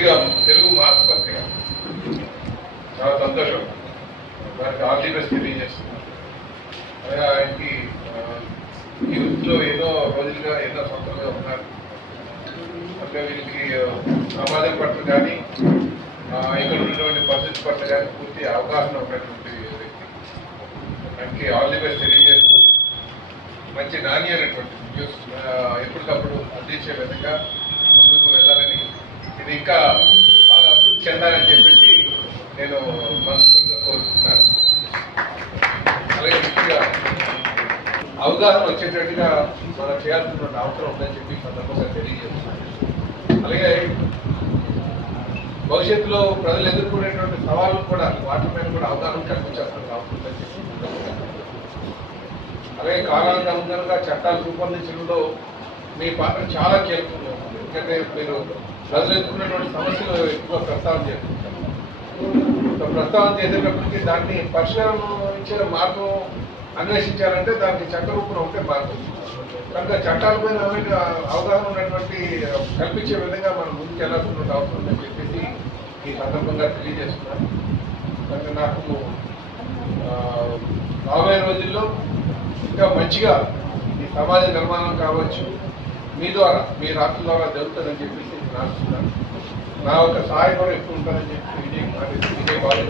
మొదటిగా తెలుగు మాస్ పత్రిక చాలా సంతోషం, దానికి ఆల్ ది బెస్ట్ తెలియజేస్తున్నాను. అలాగే ఆయనకి యూత్లో ఎన్నో రోజులుగా ఎన్నో సంవత్సరాలుగా ఉన్నారు. అంటే వీళ్ళకి సమాజం పట్ల కానీ ఇక్కడ ఉన్నటువంటి పరిస్థితి పట్ల కానీ పూర్తి అవగాహన ఉన్నటువంటి వ్యక్తి. ఆయనకి ఆల్ ది బెస్ట్ తెలియజేస్తూ మంచి నాణ్యమైనటువంటి న్యూస్ ఎప్పటికప్పుడు అందించే విధంగా ముందుకు వెళ్ళాలని, ఇది ఇంకా బాగా అభివృద్ధి చెందాలని చెప్పేసి నేను మనస్ఫూర్తిగా కోరుకుంటున్నాను. అలాగే ముఖ్యంగా అవగాహన వచ్చేటట్టుగా మనం చేయాల్సినటువంటి అవసరం ఉందని చెప్పి సందర్భంగా తెలియజేస్తున్నాను. అలాగే భవిష్యత్తులో ప్రజలు ఎదుర్కొనేటువంటి సవాళ్ళు కూడా వాటి మీద కూడా అవగాహన కల్పించాల్సిన అవసరం ఉందని చెప్పి, అలాగే కాలానుగుణంగా చట్టాలు రూపొందించడంలో మీ పాత్ర చాలా కీలకంగా ఉంది. ఎందుకంటే మీరు ప్రజలు ఎదుర్కొనేటువంటి సమస్యలు ఎక్కువ ప్రస్తావన చేస్తుంటారు. ప్రస్తావన చేసేటప్పటికీ దాన్ని పరిష్కరించే మార్గం అన్వేషించాలంటే దానికి చట్టరూపం ఉంటే మార్గం. కనుక చట్టాలపైన అవగాహన ఉన్నటువంటి కల్పించే విధంగా మనం ముందుకు వెళ్ళాల్సినటువంటి అవసరం ఉందని చెప్పేసి ఈ సందర్భంగా తెలియజేస్తున్నాను. కనుక నాకు రాబోయే రోజుల్లో ఇంకా మంచిగా ఈ సమాజ నిర్మాణం కావచ్చు మీ ద్వారా, మీ రాష్ట్రం ద్వారా జరుగుతుందని చెప్పేసి నేను ఆశిస్తున్నాను. నా ఒక సహాయం కూడా ఎక్కువ ఉంటుందని చెప్పి విజయ్ బాబు